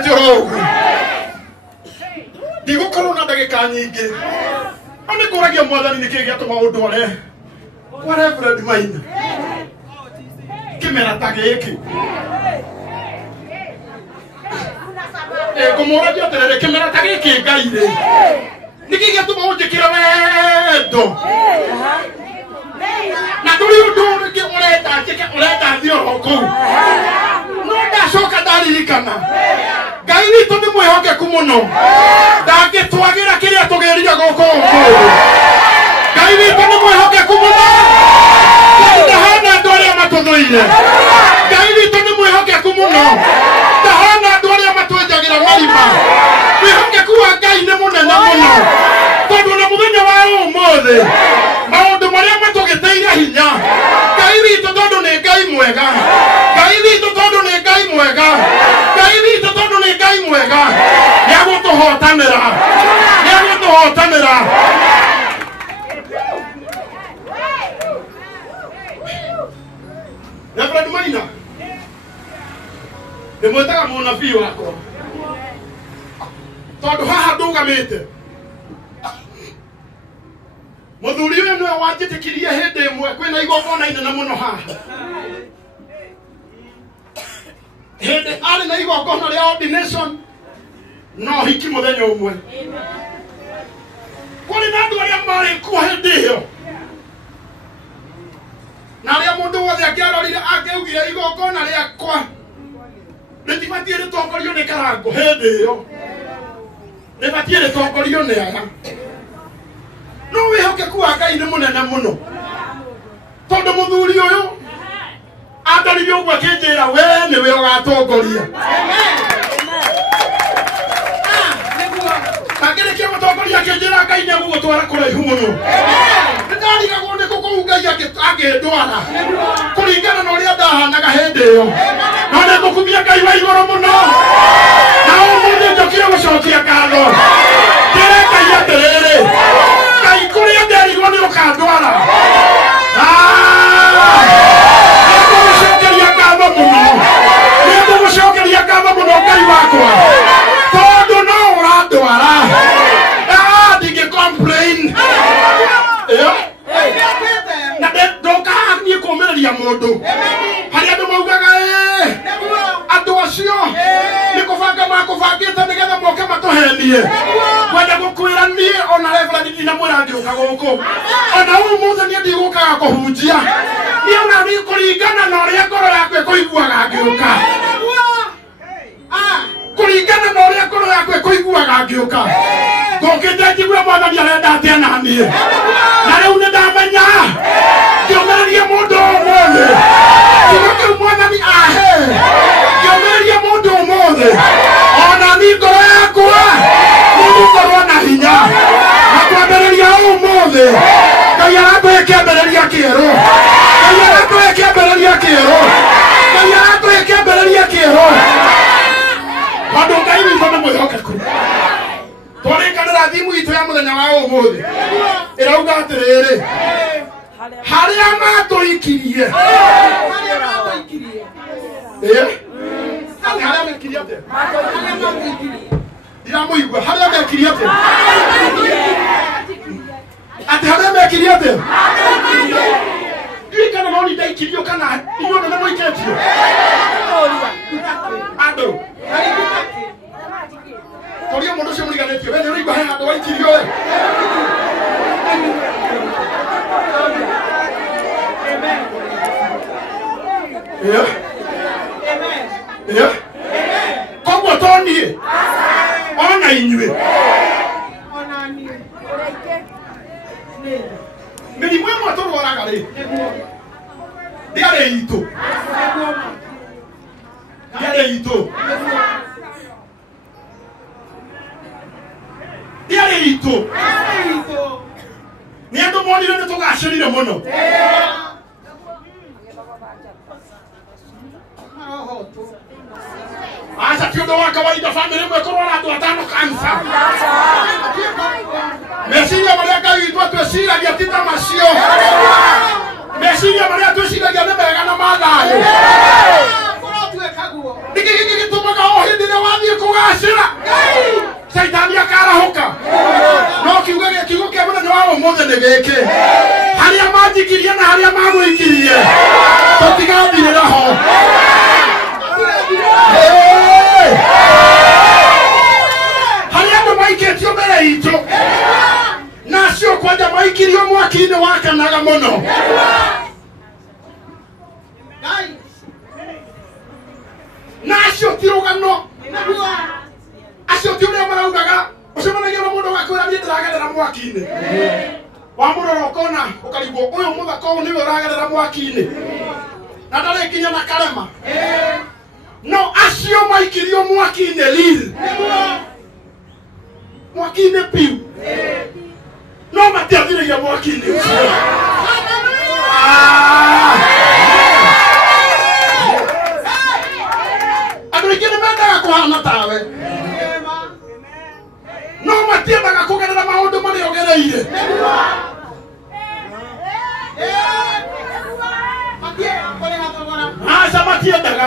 Tumĩte oro ndigũkorwo na ndagĩka nyingĩ no nĩ kũragia Mwathani nĩkĩ gĩatũma ũndware kwa Reverend Maina kĩmera ta gĩkĩ ngũmũũragia atĩrĩrĩ kĩmera ta gĩkĩ Ngai rĩ nĩkĩ gĩatũma ũnjĩkĩre wendo na tũrĩ ũndũ ũngĩ ũrenda njĩke ũrenda thiĩ oro kũu no ndacoka ndaririkana Ngai witũ nĩ mwĩhokeku mũno ndangĩtwagĩra kĩrĩa tũgeria gũkũ ũmũthĩ Ngai witũ nĩ mwĩhokeku mũno ndahana andũ arĩa matũthũire Ngai witũ nĩ mwĩhokeku mũno ndahana andũ arĩa matwenjagĩra marima mwĩhokeku wa Ngai nĩ mũnene mũno tondũ na mũthenya wa ũmũthĩ maũndũ marĩa matũgĩteire hinya Ngai witũ tondũ nĩ Ngai mwega Ngai witũ tondũ nĩ Ngai mwega Ngai witũ tondũ nĩ Ngai mwega nĩagũtũhotanĩra nĩagũtũhotanĩra Reverend Maina ndĩmwĩtaga mũnabii wakwa tondũ haha ndũgamĩte mũthuri ũyũ nĩwe wanjĩtĩkirie hĩndĩ ĩmwe kwĩna igongona inene mũno haha hĩndĩ arĩ na igongona rĩa ordination no hiki mũthenya ũmwe kũrĩ na andũ arĩa marĩ kuo hĩndĩ ĩyo na rĩa mũndũ wothe angĩarorire angĩaugire igongona rĩakwa rĩtibatiĩ rĩtongorio nĩ Karango hĩndĩ ĩyo rĩbatiĩ rĩtongorio nĩ aya no wĩhokeku wa Ngai nĩ mũnene mũno tondũ mũthuri ũyũ andorire ũguo akĩnjĩra we nĩwe ũgatongoria akĩrĩkia gũtongoria akĩnjĩra Ngai nĩegũgũtwara kũraihu mũno nĩndarigagwo nĩ kũu Ngai angĩndwara kũringana na ũrĩa ndahanaga hĩndĩ ĩyo no nĩngũkumia Ngai wa igũrũ mũno na ũmũthĩ njokire gũcokia ngatho ndĩre Ngai atĩrĩrĩ Ngai kũrĩa nderirwo nĩ ũkandwara nĩngũgũcokeria ngatho mũno nĩngũgũcokeria ngatho mũno Ngai wakwa tondũ no ũrandwara ndingĩ-complain na ndokaga niĩ kũũmĩrĩria mũndũ harĩa andũ maugaga andũ acio nĩ kũbanga makũbangĩte nĩgetha moke matũhenie kwenda gũkwĩra niĩ ona Reverend ndinamwĩra ngĩũka gũkũ ona ũmũthĩ niĩ ndigũkaga kũhunjia niĩ ona niĩ kũringana na ũrĩa ngoro yakwa ĩkũiguaga ngĩũka kũringana na ũrĩa ngoro yakwa ĩkũiguaga ngĩũka ngũkĩte njigua Mwathani arenda atĩa na niĩ na rĩu nĩndamenya ngĩũmĩrĩria mũndũ ũmũthĩ kiugo kĩu Mwathani ahe ngĩũmĩrĩria mũndũ ũmũthĩ ona niĩ ngoro yakwa nĩgũkorwo na hinya na kwambĩrĩria ũmũthĩ Ngai aratũhe kĩambĩrĩria kĩerũ Ngai aratũhe kĩambĩrĩria kĩerũ Ngai aratũhe kĩambĩrĩria kĩerũ tondũ Ngai witũ nĩ mwĩhokeku twarĩkanĩra thimũ itũ ya mũthenya wa ũmũthĩ ĩrauga atĩrĩrĩ harĩa matũikirie harĩa mekirie atĩa ndiramũigua harĩa mekirie atĩa atĩ harĩa mekirie atĩa ndiũĩ kana no nĩ ndaikirio kana inyuothe nĩ mũikĩtio andũ Toria mũndũ ũcio mũriganĩtio we nĩ ũraigua he handũ waikirio koguo to niĩ ona inyuĩ mĩrimũ ĩmwe tũrwaraga rĩ ndĩarĩ itũ ndĩarĩ itũ ndĩarĩ itũ nĩ andũ monire nĩ tũgacĩrire mũno aca ti ũndũ wa kawaida bamĩrĩ ĩmwe kũrwara andũ atano kansa meciria marĩa Ngai witũ atwĩciragia ti ta macio meciria marĩa twĩciragia nĩ mega na ma thayũ nĩkĩ gĩtũmaga o hĩndĩ ĩrĩa wathiĩ kũgĩa gĩkĩ harĩa manjikirie na harĩa magũikirie tũtigathirĩra ho harĩa andũ maikĩtio mbere itũ na acio kwanja maikirio mwaki-inĩ wakanaga mũno na acio ti rũgano acio ti ũrĩa maraugaga ũcemanagia na mũndũ wakwĩra niĩ ndĩragerera mwaki-inĩ wamũrora ũkona ũkarigwo ũyũ mũthaka ũyũ nĩwe ũragerera mwaki-inĩ na ndarĩ nginya na karema no acio maikirio mwaki-inĩ lil mwaki-inĩ piu no matiathirĩria mwaki-inĩ ũcio andũ aingĩ nĩ mendaga kũhana tawe no matiendaga kũgerera maũndũ marĩa ũgereire aca matiendaga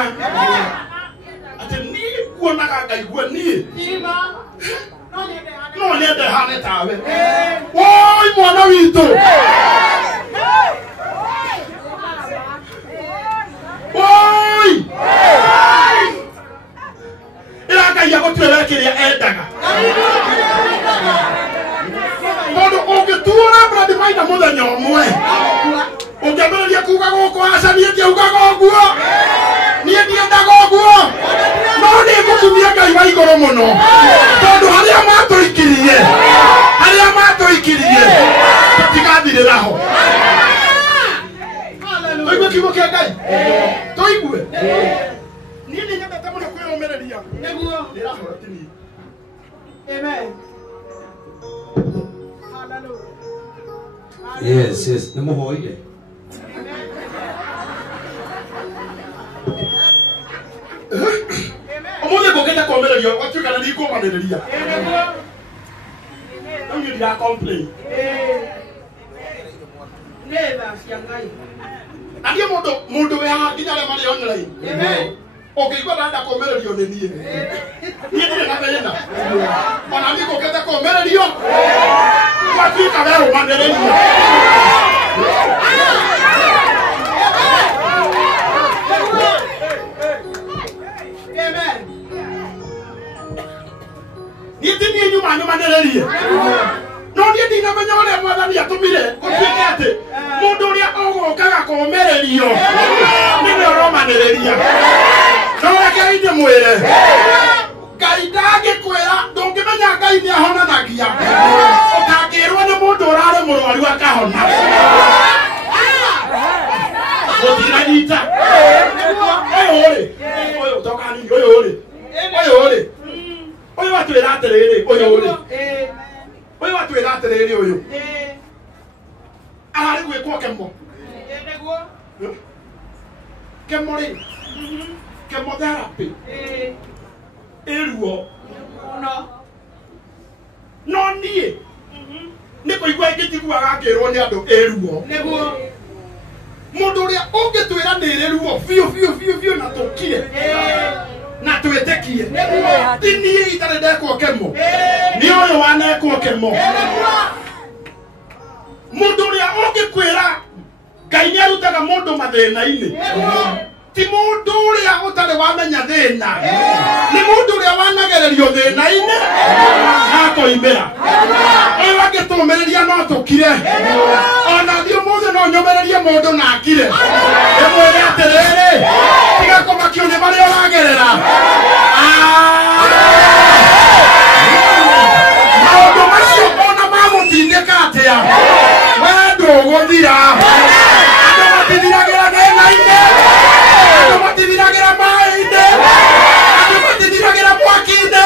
atĩ niĩ kuonaga ngaigua niĩ no nyende hane tawe woi mwana witũ woi ĩrangaia gũtuĩra kĩrĩa endaga tondũ ũngĩtuũra brandi maina mũthenya ũmwe ũngĩambĩrĩria kuuga gũkũ aca niĩ ndiaugaga ũguo niĩ ndiendaga ũguo no nĩ ngũkumia Ngai wa igũrũ mũno tondũ harĩa matũikirie tũtigathirĩra ho tũigue kiugo kĩa Ngai tũigue niĩ nĩ nyendete mũno kwĩyũmĩrĩria nĩguo ndĩrahũra ti niĩ amen Yes, nĩ mũhoire ũmũthĩ ngũkĩte kũũmĩrĩrio watuĩka na ndikũũmanĩrĩria rĩu niĩ ndira complain na niĩ mũndũ wĩ haha nginya arĩa marĩ online ũngĩigua ndanda kũũmĩrĩrio nĩ niĩ ndirĩ na thĩna ona niĩ ngũkĩte kũũmĩrĩrio watuĩka wee ũmanĩrĩrio niĩ ti niĩ nyumanĩrĩrie no niĩ ndinamenya ũrĩa mwathani atũmire gũtuĩke atĩ mũndũ ũrĩa ũgũkaga kũũmĩrĩrio nĩwe ũromanĩrĩria no rekei ndĩmwĩre Ngai ndangĩkwĩra ndũngĩmenya Ngai nĩ ahonanagia ũtangĩrwo nĩ mũndũ ũrarĩ mũrwaru akahona gũtiranyita ũyũ rĩ ũyũ toka nini ũyũ rĩ ũyũ watwĩra atĩrĩrĩ ũyũ rĩ ũyũ watwĩra atĩrĩrĩ ũyũ ararĩ gwĩkwo kemo kemo rĩ chemotherapy ĩruo no niĩ nĩ kũigua ingĩjiguaga ngĩrwo nĩ andũ ĩruo mũndũ ũrĩa ũngĩtwĩra nĩ ĩrĩ ruo biũ na tũkire na twĩtĩkie ti niĩ itarĩ ndekwo kemo nĩ ũyũ wanekwo kemo mũndũ ũrĩa ũngĩkwĩra Ngai nĩ arutaga mũndũ mathĩna-inĩ ti mũndũ ũrĩa ũtarĩ wamenya thĩna nĩ mũndũ ũrĩa wanagererio thĩna-inĩ akoimĩra ũyũ angĩtũmĩrĩria no tũkire ona thiĩ ũmũthĩ no nyũmĩrĩrie mũndũ na akire ĩmwĩre atĩrĩrĩ tiga kũmakio nĩ marĩa ũragerera maũndũ macio ona magũtindĩka atĩa wee ndũgũthira andũ matithiragĩra thĩna-inĩ andũ matithiragĩra maĩ-inĩ andũ matithiragĩra mwaki-inĩ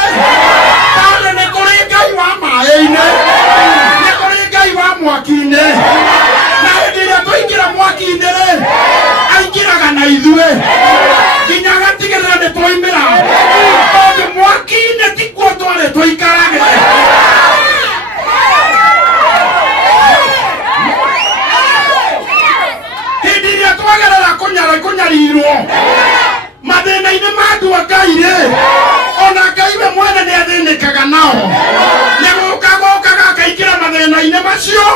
tondũ nĩ kũrĩ Ngai wa maĩ-inĩ nĩ kũrĩ Ngai wa mwaki-inĩ na hĩndĩ ĩrĩa twaingĩra mwaki-inĩ rĩ aingĩraga na ithuĩ nginya agatigĩrĩra nĩ twaumĩra tondũ mwaki-inĩ tikuo twarĩ tũikarage hĩndĩ ĩrĩa twagerera kũnyarirwo mathĩna-inĩ ma andũ a Ngai rĩ ona Ngai we mwene nĩ athĩnĩkaga nao nĩ gũkaga akaingĩra mathĩna-inĩ macio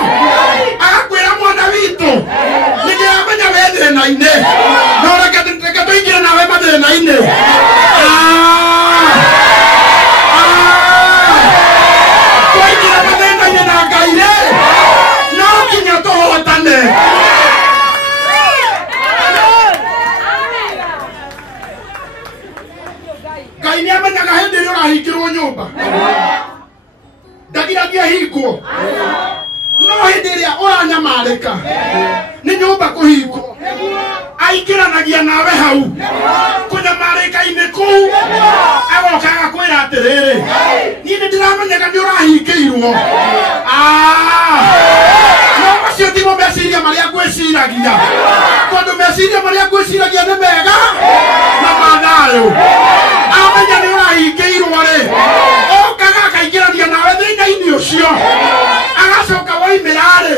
mathĩna-inĩ no reke tũingĩre nawe mathĩna-inĩ tũingĩre mathĩna-inĩ na Ngai-rĩ no nginya tũhotane. Ngai nĩamenyaga hĩndĩ ĩrĩa ũrahingĩrwo nyũmba ndagiragia hingwo no hĩndĩ ĩrĩa ũranyamarĩka nĩ nyũmba kũhingwo aingĩranagia nawe hau kũnyamarĩka-inĩ kũu agokaga kwĩra atĩrĩrĩ niĩ nĩndĩramenyaga nĩ ũrahingĩirwo no macio timo meciria marĩa ngwĩciragia tondũ meciria marĩa ngwĩciragia nĩ mega na mathayũ amenya nĩ ũrahingĩirwo-rĩ okaga akaingĩrania nawe thĩna-inĩ ũcio agacoka waimĩra-rĩ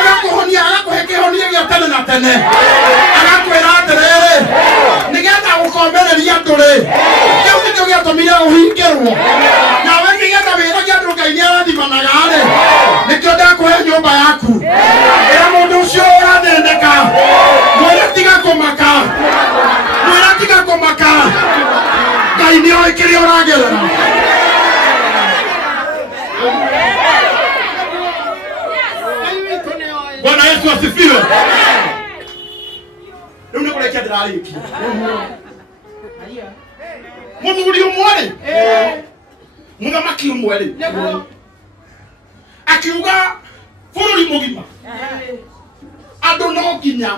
agakũhonia agakũhe kĩhonia gĩa tene na tene agakwĩra atĩrĩrĩ nĩgetha gũkomereria andũ-rĩ kĩu nĩkĩo gĩatũmire ũhingĩrwo nawe nĩgetha wĩragia andũ Ngai nĩarathimanaga-rĩ nĩkĩo ndakũhe nyũmba yaku ĩra mũndũ ũcio ũrathĩnĩka mwĩre tiga kũmaka Ngai nĩoĩ kĩrĩa ũragerera. Bwana Yesu asifiwe. Rĩu nĩ kũrĩkia ndĩrarĩkia mũthuri ũmwe-rĩ mũthamaki ũmwe-rĩ akiuga bũrũri mũgima andũ no nginya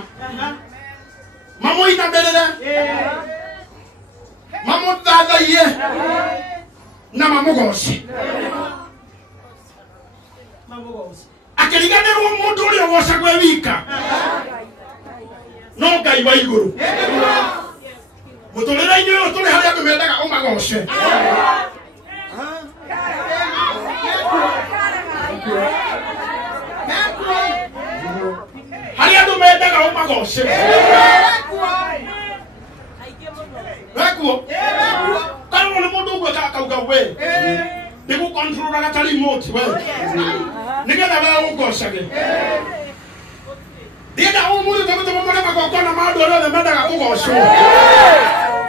mamũinamĩrĩre mamũthathaiye na mamũgoce akĩriganĩrwo mũndũ ũrĩa ũgocagwo e wika no Ngai wa igũrũ mũtũrĩre-inĩ ũyũ tũrĩ harĩa andũ mendaga ũmagoce harĩa andũ mendaga ũmagoce wekuo karĩmwo nĩ mũndũ ũguo akauga we nĩgũkontrolaga ta remote we nĩgetha we ũgocage ndienda ũmũthĩ tũmũtũmũre magongona ma andũ arĩa othe mendaga kũgocwo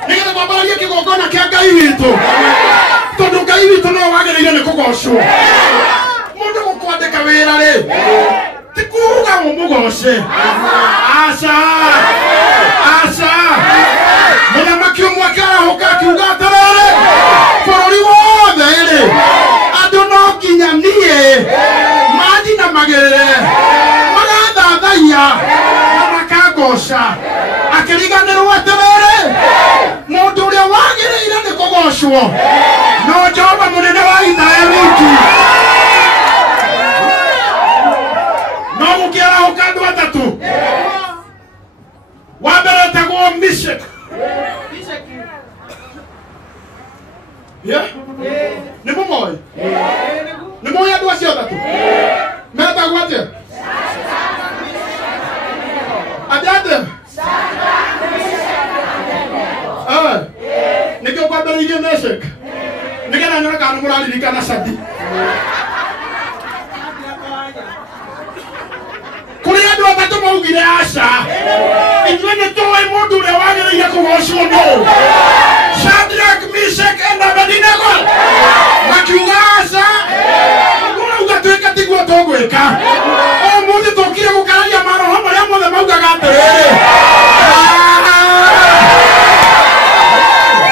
nĩgetha kwambararia kĩgongona kĩa Ngai witũ tondũ Ngai witũ no wagĩrĩire nĩ kũgocwo mũndũ gũkwandĩka wĩra-rĩ ti kuuga ũmũgoce aca mũthamaki ũmwe akĩarahũka akiuga atĩrĩrĩ bũrũri wothe-rĩ andũ no nginya niĩ manjinamagĩrĩre magathathaiya na makagoca akĩriganĩrwo atĩrĩrĩ mũndũ ũrĩa wagĩrĩire nĩ kũgocwo no Jehova mũnene wa Ithaya wiki no gũkĩarahũka andũ atatũ wa mbere etagwo Meshach nĩ mũmoĩ nĩ mũĩ andũ acio atatũ metagwo atĩa atĩa nĩkĩo kwambĩrĩirie Meshach nĩgetha nyone kana nĩ mũraririkana Shadrach kũrĩ andũ atatũ maugire aca ithuĩ nĩtũĩ mũndũ ũrĩa wagĩrĩire kũgocwo no Shadrach, Meshach and Abednego makiuga aca ũrauga twĩke tiguo tũgwĩka ũmũthĩ tũkire gũkararia maroho marĩa mothe maugaga atĩrĩrĩ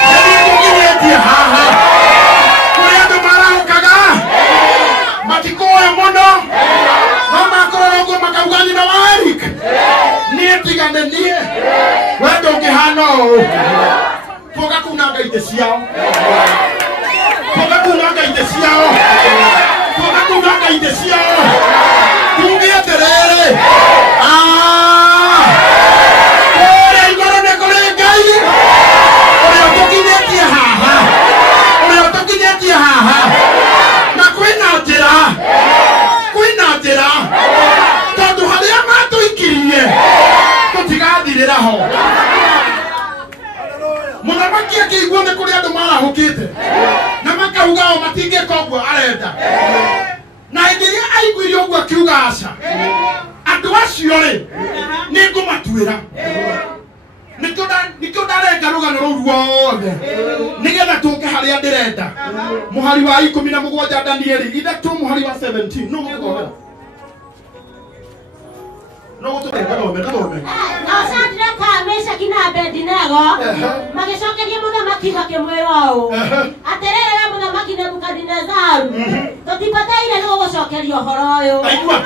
nĩtũkinyĩtie haha kũrĩ andũ marahũkaga matikoe mũno no makorora ũguo makauga nyina wa Eric niĩ tigane niĩ we ndũngĩhana ũũ tũga kunanga itĩ ciao tuge atĩrĩrĩ ũrĩa igũrũ nĩ kũrĩ Ngai ũrĩa ũtũkinyĩtie haha na kwĩna njĩra tondũ harĩa matũikirie tũtigathirĩra ho mũthamaki akĩigua nĩ kũrĩ andũ marahũkĩte na makauga o matingĩka ũguo arenda na hĩndĩ ĩrĩa aiguire ũguo akiuga aca andu acio ri ningumatuira nikyo ndarenga rugano rũu ruothe nigetha tũke harĩa ndĩrenda mũhari wa 17 Danieli ithatũ mũhari wa 17 no gũthomera no gũthomera Asandra Kamesha kina Abednego magicokeria mũthamaki makĩmwĩra ũũ atĩrĩrĩ we mũthamaki Nebukadinezaru tũtibataire nĩ gũgũcokeria ũhoro ũyũ aigua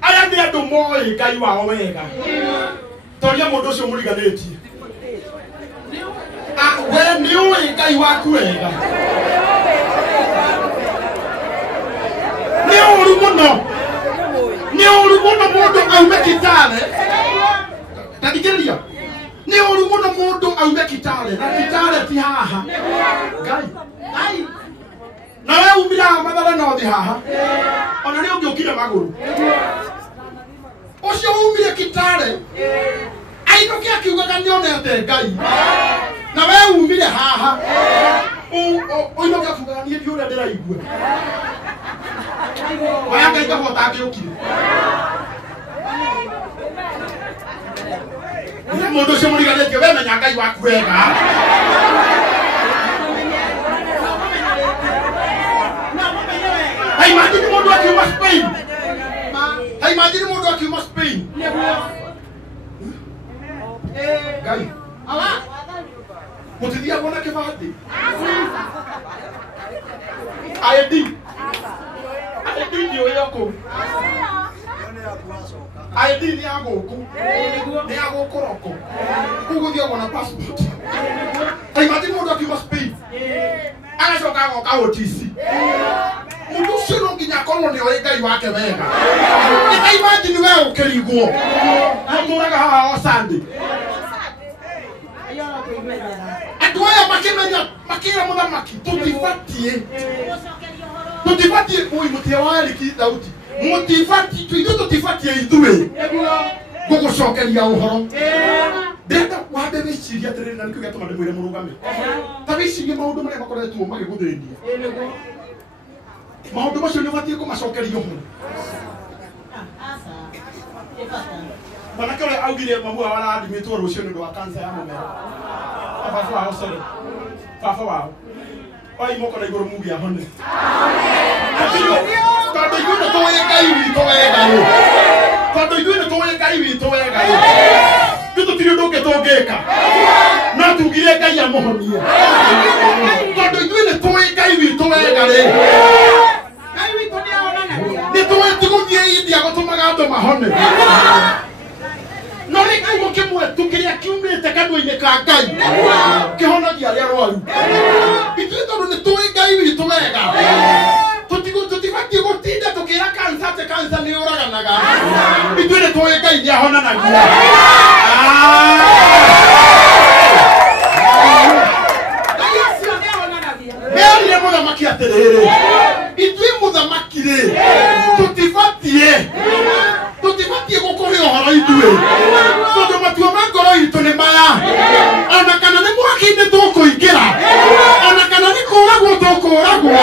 aya nĩ andũ moĩ Ngai wao wega toria mũndũ ũcio mũriganĩtie we nĩ ũĩ Ngai waku wega nĩ ũru mũno mũndũ aume Kitale tathikĩrĩria nĩ ũru mũno mũndũ aume Kitale na Kitale ti haha Ngai na we umira Mathare no thi haha ona nĩ ũngĩũkire magũrũ ũcio umire Kitale ainũke akiugaga nĩonete Ngai na we umire haha ũinũke akiugaga niĩ ndiũrĩa ndĩraigua waya Ngai kahota angĩũkire mũndũ ũcio mũriganĩtie we menya Ngai waku wega imagine mũndũ akiuma Spain imagine mũndũ akiuma Spain Ngai mũtithia bona kĩbandĩ ID nĩ ũyoko ID nĩ ya gũkũ nĩ ya gũkũroko ũgũthiĩ wona passport imagine mũndũ akiuma Spain agacoka agoka OTC mũndũ ũcio no nginya akorwo nĩ oĩ Ngai wake wega imagine we ũkĩrigwo atũraga haha o Sunday andũ aya makĩra mũthamaki tũtibatiĩ ũi mũtie wa Eriki Daudi tũtibatiĩ ithuĩ gũgũcokeria ũhoro ndenda wambe wĩciria atĩrĩrĩ na nĩkĩo gĩatũma ndĩmwĩre mũrũgame ta wĩcirie maũndũ marĩa makoretwo magĩgũthĩnia maũndũ macio nĩ ũbatiĩ kũmacokeria ũhoro mwanake ũrĩa augire mamu wao arathimĩtwo rũciũ nĩ ũndũ wa kanca ya mũmero baba wao oi moko na igũrũ mugi ahone tondũ ithuĩ nĩ tũĩ Ngai witũ wega tondũ ithuĩ nĩ tũĩ Ngai witũ wega nĩ tũtirĩ ũndũ ũngĩ tũngĩka no tugire Ngai amũhonie tondũ ithuĩ nĩ tũĩ Ngai witũ wega Ngai witũ nĩ ahonanagia nĩ tũĩ tũgũthiĩ India gũtũmaga andũ mahone no rĩ kiugo kĩmwe kĩrĩa kiumĩte kanua-inĩ ka Ngai kĩhonagia arĩa arwaru ithuĩ tondũ nĩ tũĩ Ngai witũ wega tũtibatiĩ gũtinda tũkĩra kanca atĩ kanca nĩ ũraganaga ithuĩ nĩ tũĩ Ngai nĩ ahonanagia merire mũthamaki atĩrĩrĩ ithuĩ mũthamaki rĩ tũtibatiĩ gũkũhe ũhoro ithuĩ tondũ matua ma ngoro itũ nĩ maya ona kana nĩ mwaki-inĩ tũkũingĩra ona kana nĩ kũũragwo tũkũũragwo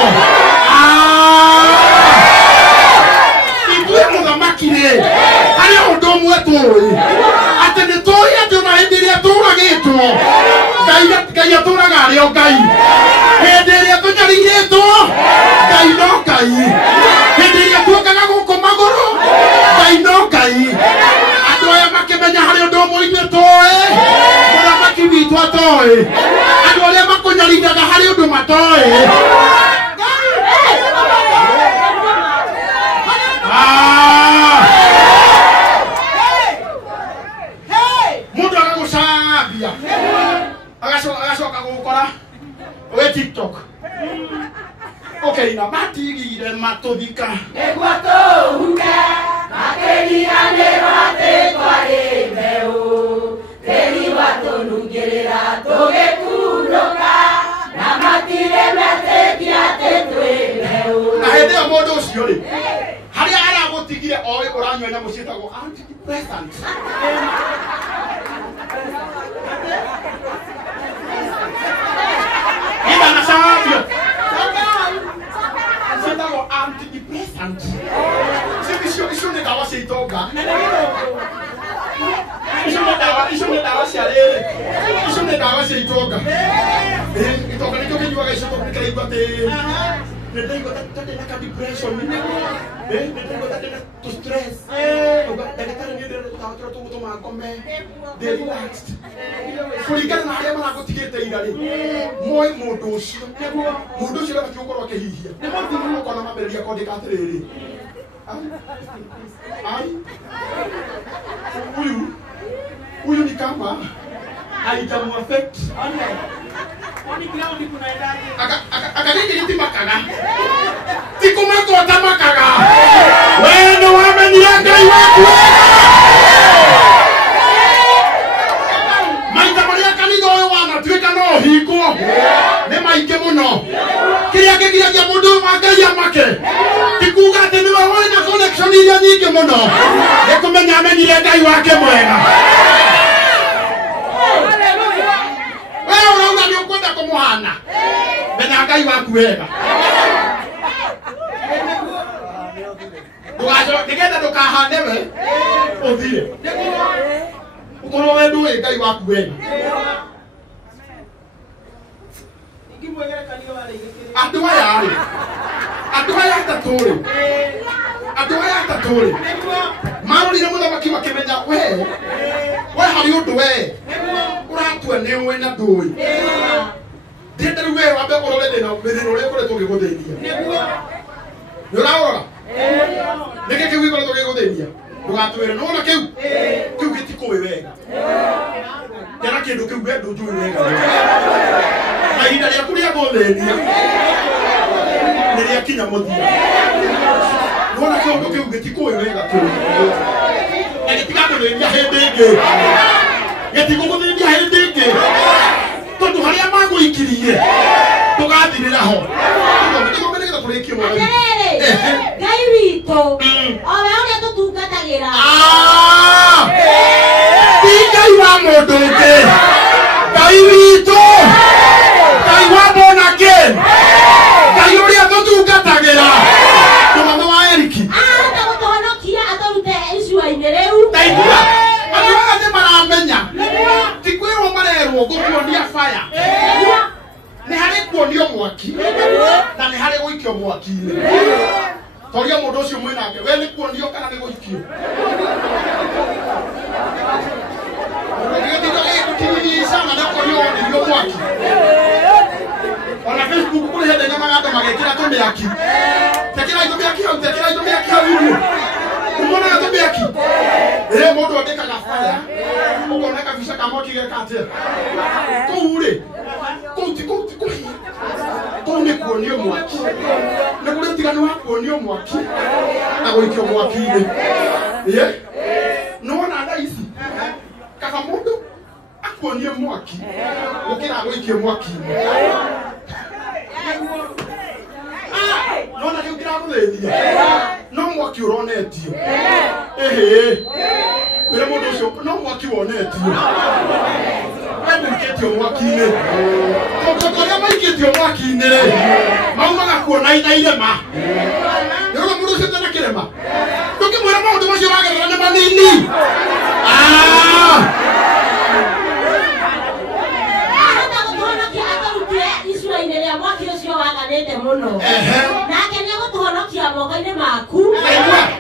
ithuĩ mũthamaki rĩ harĩ ũndũ ũmwe tũĩ atĩ nĩ tũĩ atĩ ona hĩndĩ ĩrĩa tũũragĩtwo Ngai atũũraga arĩ o Ngai hĩndĩ ĩrĩa tũnyarĩirĩtwo Ngai no Ngai hĩndĩ ĩrĩa tuokaga gũkũ magũrũ Ngai no Ngai andũ aya makĩmenya harĩ ũndũ ũmwe ithuĩ tũĩ mũthamaki witũ atoĩ andũ arĩa makũnyariiraga harĩ ũndũ matoĩ mũndũ agagũcambia agacoka gũgũkora wĩ TikTok ũkĩina matigire matũthika nĩguo tũhuke makĩriganĩrwo atĩ twarĩ mbeũ tĩri watũnungĩrĩra tũgĩkunũka na matirĩ metĩkia atĩ twĩ mbeũ na hĩndĩ ĩyo mũndũ ũcio rĩ harĩa aragũtigire oĩ ũranyua nyamũ ciĩtagwo antidepressant itanacambio ciĩtagwo antidepressant icio nĩ ndawa cia itonga icio nĩ ndawa cia rĩrĩ icio nĩ ndawa cia itonga itonga nĩkĩo kĩnyuaga icio tondũ nĩkĩraigua atĩ nĩndaigua tatĩ na ka depression nĩndaigua tatĩ na to stress ndagĩtarĩ nĩ ndĩrutaga tũgũtũma ngome ndĩ relaxed kũringana na harĩa maragũtigĩte ira rĩ moĩ mũndũ ũcio ndabatiĩ gũkorwo akĩhihia nĩ mũthuri ũkona mambĩrĩria kwandĩka atĩrĩrĩ huyu ni kama haijamuaffect akagĩkĩrĩti makaga ti kũmakota makaga we nĩ wamenyire Ngai waku maita marĩa kanitha ũyũ wanatuĩka no ũhingwo nĩ maingĩ mũno kĩrĩa kĩgiragia mũndũ ũyũ wa Ngai amake ti kuuga atĩ nĩwe ũrĩ na connection iria nyingĩ mũno nĩ kũmenya amenyire Ngai wake mwega wewe ũrauga nĩ ũkwenda kũmũhana menya Ngai waku wega nĩgetha ndũkahane we ũthire ũkorwo we ndũĩ Ngai waku wega andũ aya atatũ rĩ marorire mũthamaki makĩmenya we harĩ ũndũ we ũratua nĩ ũĩ na ndũĩ ndĩrenda rĩu we wambe ũrore thĩna ũrĩa ũkoretwo ũgĩgũthĩnia nĩ ũraũrora nĩkĩ kĩu gĩkoretwo gĩgũthĩnia ndũgatwĩre nĩwona kĩu gĩtikũĩ wega kĩana kĩndũ kĩu we ndũnjũĩ wega na ihinda rĩaku rĩa gũthĩnia nĩ rĩakinya mũthia nĩwona kĩũndũ kĩu gĩtikũĩ wega kĩu na gĩtigagũthĩnia hĩndĩ ĩngĩ gĩtigũgũthĩnia hĩndĩ ĩngĩ tondũ harĩa magũikirie tũgathirĩra ho Ngai witũ owe ũrĩa tũtungatagĩra ti Ngai wa mũndũ ũngĩ Ngai witũ Ngai wa born again Ngai ũrĩa tũtungatagĩra mũmame wa Eriki ahota gũtũhonokia atũrute icua-inĩ rĩu ndaigua andũ aya nĩ maramenya ti kwĩrwo marerwo gũkuonia baya nĩ harĩ kuonio mwaki na nĩ harĩ gũikio mwaki-inĩ toria mũndũ ũcio mwĩnake we nĩ kuonio kana nĩ gũikio sana nĩ kuonio nĩrio mwaki ona Facebook kũrĩ hĩndĩ nyamaganda magĩkĩra tũmĩaki tekĩrai tũmĩaki hau irio ũmonaga tũmĩaki mũndũ andĩkaga baya ũkona kabica ka mwaki geka atĩa kũu rĩ kũu nĩ kuonio mwaki nĩ kũrĩ ũtiganu wa kuonio mwaki na gũikio mwaki-inĩ nĩwona thaa ici kaba mũndũ akuonie mwaki gũkĩra gũikio mwaki-inĩ nona kĩu kĩragũthĩnia no mwaki ũronetio wĩre mũndũ ũcio no mwaki wonetio wendũikĩtio mwaki-inĩ tondũ arĩa maikĩtio mwaki-inĩ rĩ maumaga kuona na irema nĩũrona mũndũ ũcio tena kĩrema ndũkĩmwĩra maũndũ macio wagerera nĩ manini icua-inĩ rĩa mwaki ũcio waganĩte mũno nake nĩ agũtũhonokia moko-inĩ maku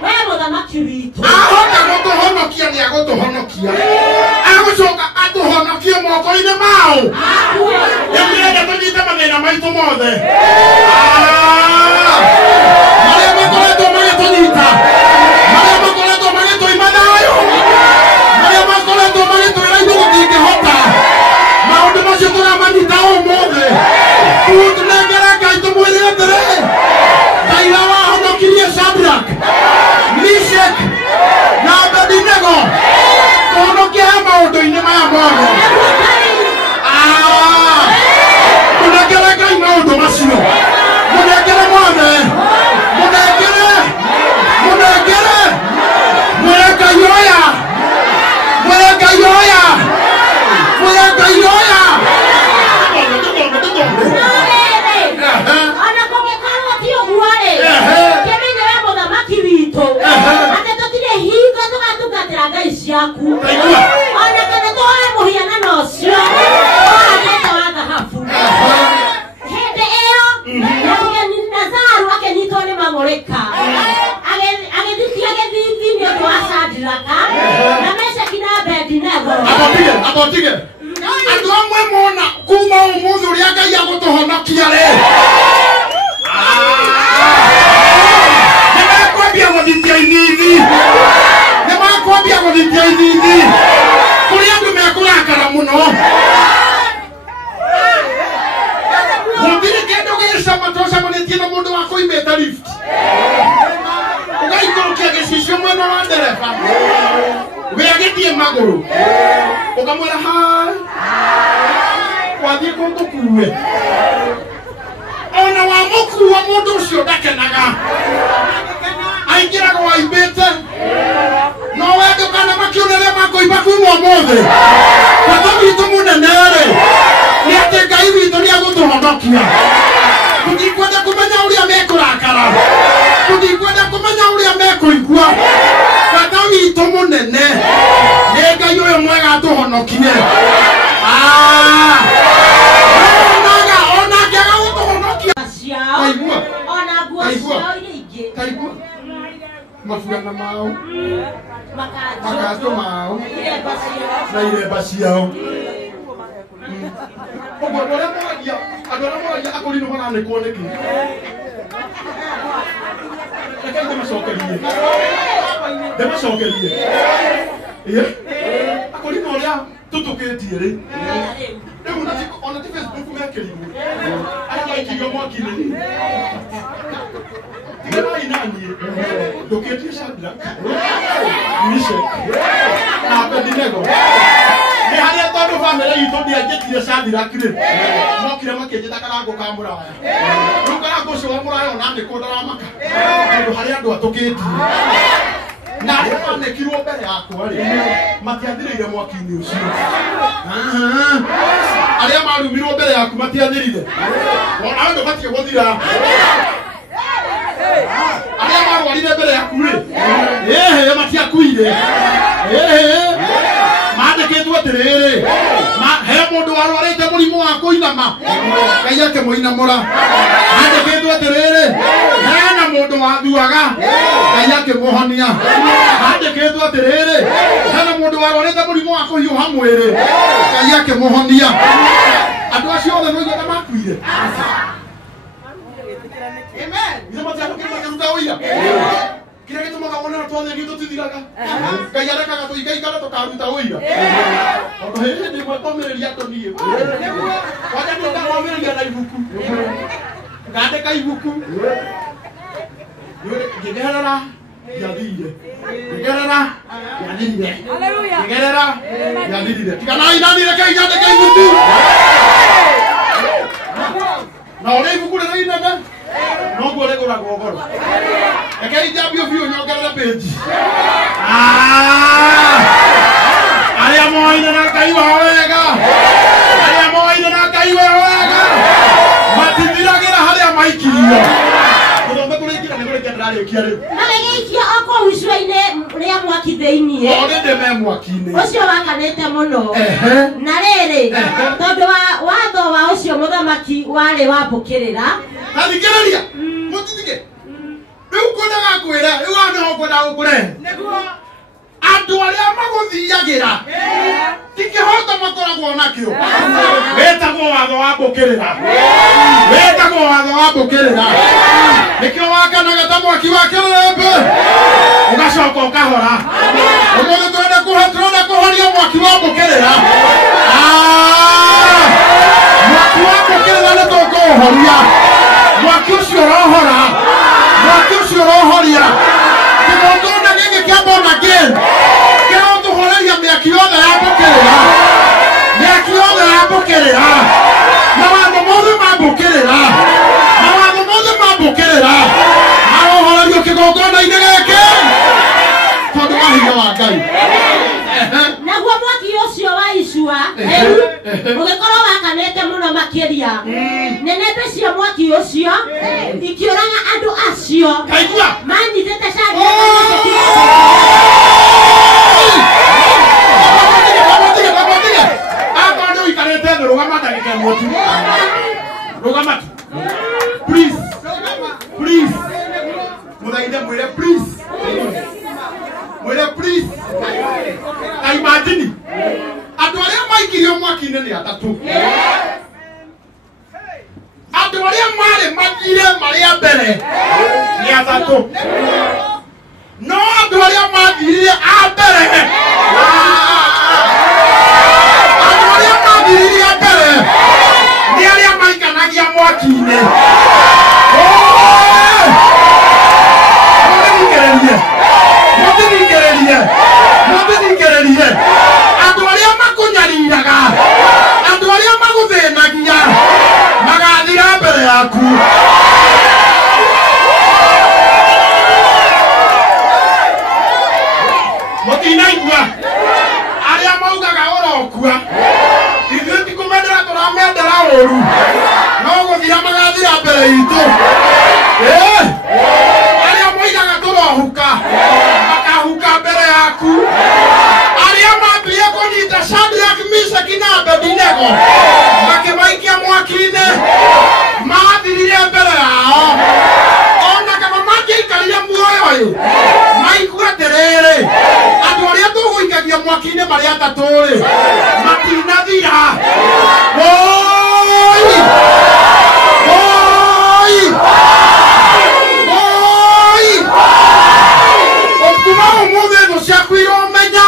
we mũthamaki witũ ahota gũtũhonokia nĩ agũtũhonokia agũcoka atũhonokie moko-inĩ mao nĩmwenda tũnyite mathĩna maitũ mothe marĩa makoretwo magĩtũnyita marĩa makoretwo magĩtũima thayũ marĩa makoretwo magĩtwĩra ithuĩ gũtingĩhota maũndũ macio tũramanyita ũmũthĩ tunengere Ngai tũmwĩre atĩrĩ Ngai ũrĩa wahonokirie Shadrach, Meshach na Abednego kũhonokia he maũndũ-inĩ maya mothe mũnengere Ngai maũndũ macio mũnengere mothe mũnengere mwĩre Ngai oya mwĩre Ngai oya mwĩre Ngai oya ona kũngĩkorwo ti ũguo rĩ kĩmenyere mũthamaki witũ atĩ tũtirĩ ngai ciaku ona kana twoe muhianano ucio oagete wa thahabu hĩndĩ ĩyo mũgeni Nazaru akĩnyitwo nĩ mang'ũrĩka agĩthikia gĩthithi nĩ ũndũ wa Shadraka na Meshaki na Abedinego. Apotige andũ amwe mona kuma ũmũthĩ ũrĩa Ngai agũtũhonokia rĩ nĩmakwambia gũthitia ithithi kũrĩ andũ mekũrakara mũno gũtirĩ kĩndũ gĩcama tũcamanĩtie na mũndũ wa kũimĩte lift ũgaikũrũkia gĩcicio mwena wa ndereba we agĩthiĩ magũrũ ũkamwĩra hai wathiĩ kũngũkuue ona wa mũkuua mũndũ ũcio ndakenaga aingĩraga waimbĩte no wendo kana makĩonerea makũimba kuma ũmũthĩ bata witũ mũnene rĩ nĩ atĩ Ngai witũ nĩ agũtũhonokia tũtikwenda kũmenya ũrĩa mekũrakara tũtikwenda kũmenya ũrĩa mekũigua bata witũ mũnene nĩ Ngai ũyũ mwega atũhonokie ona angĩaga gũtũhonokia ona nguo ciao iria ingĩ maburana mao makanjũ mao na iremba ciao ũguo andũ arĩa moragia akũrinũ maranĩkwo nĩkĩ reke ndĩmacokerie akũrinũ ũrĩa tũtũkĩtie rĩ rĩu ona ti Facebook mekĩrirwo arĩa maikirio mwaki-inĩ tigerai naniĩ ndũkĩtie Shadraka Meshaki na Abedinego nĩ harĩa tondũ bamĩrĩ itũ ndianjĩtire Shadraka rĩ mokire makĩnjĩta karango ka mũraya rĩu karango ũcio wa mũraya ona ndĩkũ ndaramaka tondũ harĩa andũ atũkĩtie na arĩa manĩkirwo mbere yakwa rĩ matiathirĩire mwaki-inĩ ũcio arĩa marumirwo mbere yaku matiathirire ona we ndũbatiĩ gũthira arĩa marwarire mbere yaku rĩ matiakuire mandĩkĩtwo atĩrĩrĩ he mũndũ warwarĩte mũrimũ wa kũinama Ngai akĩmũinamũra mandĩkĩtwo atĩrĩrĩ hena mũndũ wathuaga Ngai akĩmũhonia mandĩkĩtwo atĩrĩrĩ hena mũndũ warwarĩte mũrimũ wa kũhiũha mwĩrĩ Ngai akĩmũhonia andũ acio othe no ithuĩ makuire amen matiakĩruta ũira kĩrĩa gĩtũmaga wone na twothe nĩ tũtithiraga Ngai arekaga tũikaikara tũkaruta ũira tondũ hĩndĩ ĩmwe tũmĩrĩria andũ niĩ waja nĩndakomĩrĩria na ibuku ngandĩka ibuku ngĩgerera yathire ngĩgerera yathirire ngĩgerera yathirire tiganai nani rekei nyandĩke ibuku na ũrĩa ibuku rĩrĩ inene noguo rĩgũragwo goro rekei njambio biũ nyongerere pĩnji arĩa moaine na Ngai wao wega arĩa moaine na Ngai wao wega matithiragĩra harĩa maikirio gũthoma kũrĩkĩra nĩ kũrĩkia ndĩrarĩkia rĩu magĩgĩikia oko ucio-inĩ rĩa mwaki thĩiniĩ already me mwaki-inĩ ũcio wakanĩte mũno na rĩrĩ tondũ watho wa ũcio mũthamaki warĩ wambũkĩrĩra athikĩrĩria mũtitige rĩu kwendaga kwĩra rĩu andũ kwenda gũkũrehe andũ arĩa magũthiagĩra ti kĩhoto makoragwo nakĩo wĩtagwo watho wa mbũkĩrĩra wĩtagwo watho wa mbũkĩrĩra nĩkĩo wakanaga ta mwaki wa kĩrĩrĩmbĩ ũgacoka ũkahora ũmũthĩ tũrenda kũhoria mwaki wa mbũkĩrĩra mwaki wa mbũkĩrĩra nĩ tũkũũhoria mwaki ũcio ũrohora mwaki ũcio ũrohoria kĩgongona gĩkĩ kĩa born again kĩrotũhoreria mĩaki yothe ya mbũkĩrĩra mĩaki yothe ya mbũkĩrĩra mawatho mothe ma mbũkĩrĩra mawatho mothe ma mbũkĩrĩra marohorerio kĩgongona-inĩ gĩkĩ tondũ wa hinya wa Ngai naguo mwaki ũcio wa icua ũgĩkorwo wakanĩte mũno makĩria nenebe cia mwaki ũcio ikĩũraga andũ acio manyitĩte Shadraka ũguo tu rũgama tu please please mũthaithe mwĩre please mwĩre please ta imagine andũ arĩa maikirio mwaki-inĩ nĩ atatũ andũ arĩa marĩ mathire marĩa mbere nĩ atatũ no andũ arĩa mathirire a mbere andũ arĩa mathirire a mbere nĩ arĩa maikanagia mwaki-inĩ mũthikĩrĩrie andũ arĩa makũnyariraga andũ arĩa magũthĩnagia magathira mbere yaku mũtinaigua arĩa maugaga ũrokua ithuĩ tikũmendera tũramendera ũru no gũthira magathira mbere itũ arĩa moigaga tũrohuka makahuka mbere yaku arĩa mambire kũnyita Shadrach, Meshach na Abednego makĩmaikia mwaki-inĩ mathirire mbere yao ona kana mangĩikarire muoyo maigua atĩrĩrĩ andũ arĩa tũgũikagia mwaki-inĩ marĩ atatũ-rĩ matinathira kuma ũmũthĩ thũ ciaku iromenya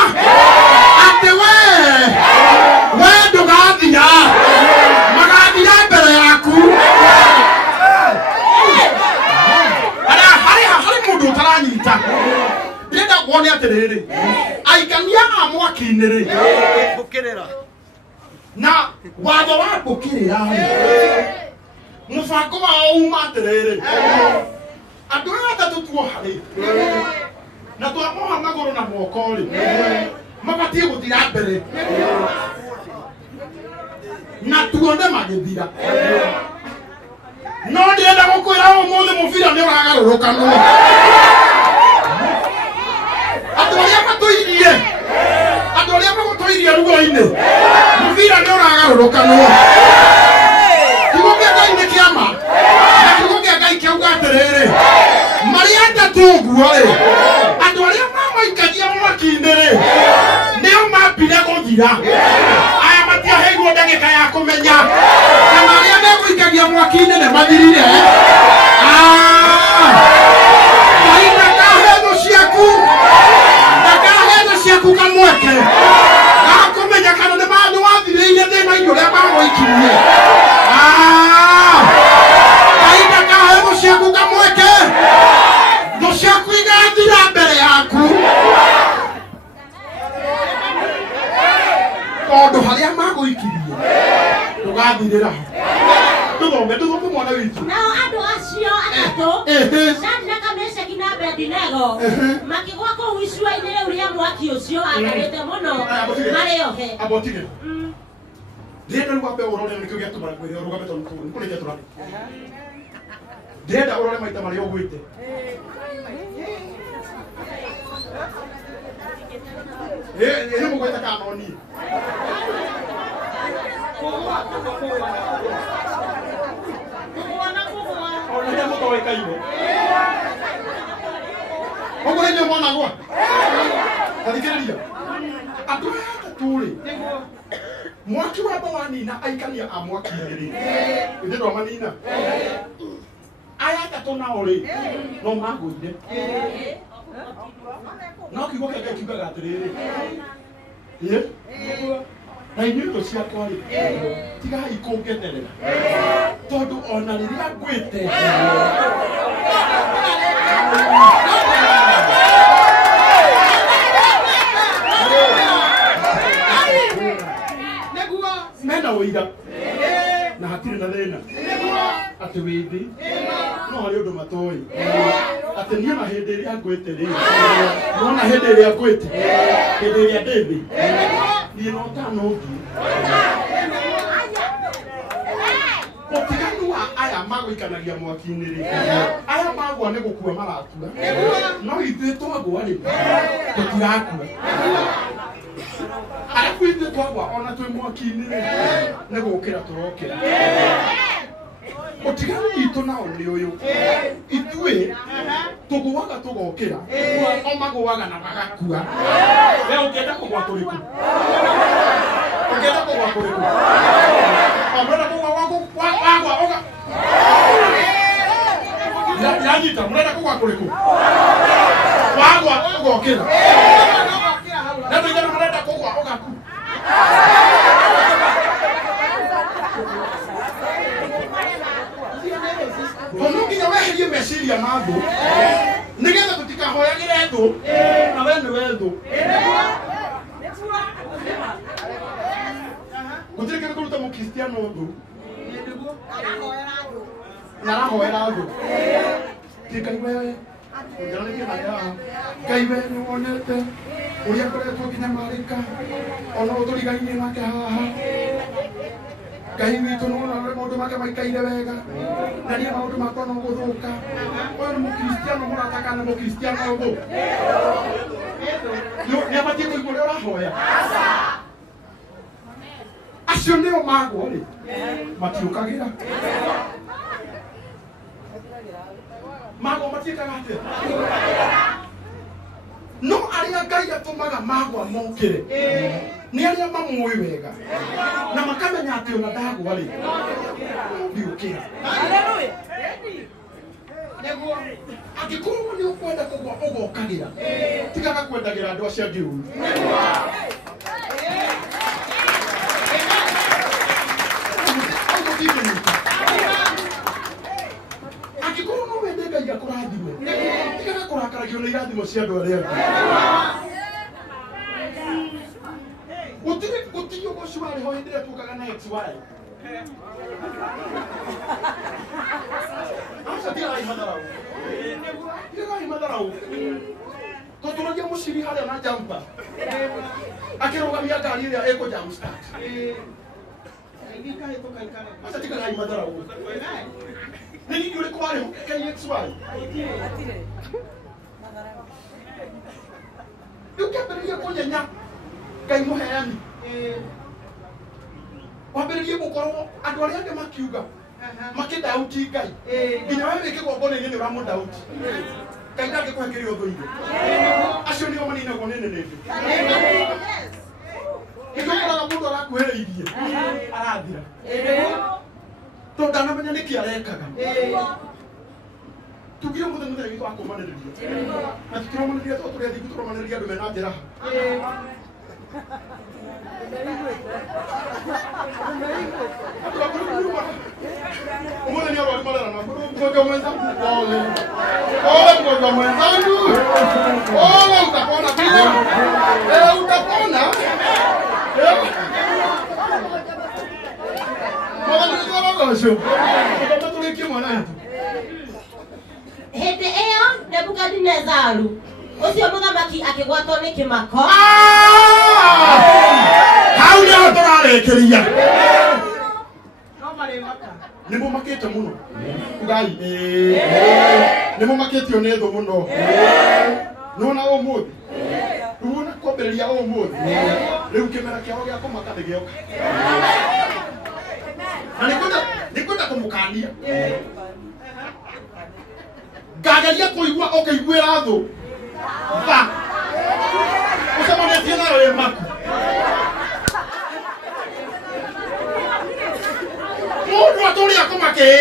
atĩ we ndũgathira magathira mbere yaku harĩ mũndũ ũtaranyita ndĩrenda kuone atĩrĩrĩ aikania a mwaki-inĩ-rĩ na watho wa mbũkĩrĩra mũbango wao uma atĩrĩrĩ andũ aya atatũ tuoha-rĩ na twamoha magũrũ na moko-rĩ mabatiĩ gũthira mbere na tuone magĩthira no ndĩrenda gũkwĩra ũmũthĩ mũbira nĩ ũragarũrũkanwo andũ arĩa matũirie andũ arĩa magũtũirie ruo-inĩ mũbira nĩ ũragarũrũkanwo kiugo kĩa Ngai nĩ kĩama na kiugo kĩa Ngai kĩauga atĩrĩrĩ marĩ atatũ ũguo-rĩ andũ arĩa mamaikagia mwaki-inĩ-rĩ nĩo mambire gũthira aya matiaheirwo ndagĩka ya kũmenya kana arĩa megũikagia mwaki-inĩ nĩ mathirire Ngai ndakahe thũ ciaku kamweke gakũmenya kana nĩ wathirĩire thĩna-inĩ ũrĩa magũikirie Ngai ndakahe thũ ciaku kamweke thũ ciaku igathira mbere yaku tondũ harĩa magũikirie ndũgathirĩra ndũthome mwana witũ nao andũ acio atatũ Shadrach, Meshach na Abednego makĩgwa kũu icua-inĩ rĩu rĩa mwaki ũcio wakarĩte mũno marĩohe abotige ndĩrenda rĩu wambe ũrore nĩkĩo gĩatũma rũgame tondũ nĩkũrĩkia tũrarĩ ndĩrenda ũrore maita marĩa ũgwĩte nĩ mũgwĩte kana niĩ ona rĩrĩa mũtoĩkaine ũguo nĩ inyuĩ monagwo tathikĩrĩria andũ aya atatũ-rĩ mwaki wamba wanina aikania a mwaki-inĩ-rĩ ĩthĩ ndwamanina aya atatũ nao-rĩ no magũire no kiugo kĩa Ngai kiugaga atĩrĩrĩ na inyuĩ thũ ciakwa-rĩ tigai kũngenerera tondũ ona rĩrĩa ngwĩte mena ũira na hatirĩ na thĩna atĩ wĩ thĩ no harĩ ũndũ matoĩ atĩ niĩ na hĩndĩ ĩrĩa ngwĩte-rĩ nona hĩndĩ ĩrĩa ngwĩte hĩndĩ ĩrĩa ndĩ thĩ niĩ no tanũngi ũtiganu wa aya magũikanagia mwaki-inĩ-rĩ aya magwa nĩ gũkua marakua no ithuĩ twagwa-rĩ tũtirakua arĩa arabu ithuĩ twagwa ona twĩ mwaki-inĩ nĩ gũkĩra tũrokĩra ũtiganu witũ nao nĩ ũyũ ithuĩ tũgũaga tũgokĩra o magũaga na magakua we ũngĩenda kũgwa kũrĩkũ ũngĩenda kũgwa kũrĩkũ ũngĩenda kũgwa wagwa ũga yanyita mũrenda kũgwa kũrĩkũ wagwa ũgokĩra na tũigana mũrenda kũgwa ũgaku no nginya weherie meciria ma thũ nĩgetha tũtikahoyagĩre thũ na we nĩwe thũ gũtirĩ kĩndũ kũruta mũkristiano thũ na arahoera thũ Ngai we Ngai we nĩ wonete ũrĩa ngoretwo nginyamarĩka ona ũtũrigainie nake haha Ngai witũ nĩ wona ũrĩa maũndũ make maikaire wega na niĩ maũndũ makwa no gũthũka ũyũ nĩ mũkristiano mũrataka nĩ mũkristiano thũ nĩ abatiĩ kũigua ũrĩa ũrahoya acio nĩo magwo rĩ matiũkagĩra magwo matiĩkaga atĩa no arĩa Ngai atũmaga magwa mokĩre nĩ arĩa mamũĩ wega na makamenya atĩ ona ndagwa rĩ ndiũkĩra angĩkorwo nĩ ũkwenda kũgwa ũgokagĩra tigaga kwendagĩra andũ acio angĩ ũru angĩkorwo no wende Ngai akũrathime tigaga kũrakaragio nĩ irathimo cia andũ arĩa angĩ gũtirĩ ũgũci warĩho hĩndĩ ĩrĩa tuokaga na XY aca tigagai matharau tũtũragia mũciri harĩa na jampa akĩrũgamia ngari ĩrĩa ĩkũ jam start aca tigagai matharau nĩ nini ũrĩkũ warĩho KXY rĩu kĩambĩrĩria kũnyenya Ngai mũheani wambĩrĩrie gũkorwo andũ arĩa angĩ makiuga makĩndauti Ngai nginya we wĩ kĩgongona-inĩ nĩ ũramũndauti Ngai ndangĩkũhe kĩrĩa ũthũire acio nĩo maninagwo nĩ nenebi ĩgĩkoraga mũndũ arakuhĩrĩirie arathira tondũ ndanamenya nĩkĩ arekaga tugire mũthenya witũ wa kũmanĩrĩria na tũtiromanĩrĩria tondũ tũrĩa thingu tũromanĩrĩria andũ mena njĩra Umoja ni watu mara na mgonjwa mwenzangu ole mgonjwa mwenzangu ole utapona bila utapona mwana ni kama gosho kama tuliki mwana yetu hĩndĩ ĩyo Nebukadinezaru ũcio mũthamaki akĩgwatwo nĩ kĩmako hau nĩho tũrarĩkĩria nĩ mũmakĩte mũno ugai nĩ mũmakĩtio nĩ thũ mũno nĩwona ũmũthĩ rĩu kwambĩrĩria ũmũthĩ rĩu kĩmera kĩao gĩa kũmaka nĩgĩoka na nĩkwenda kũmũkania ngageria kũigua ũkĩiguĩra thũ va ũcemanĩtie nayo ĩ maku mũndũ atũrĩa kũmakĩtia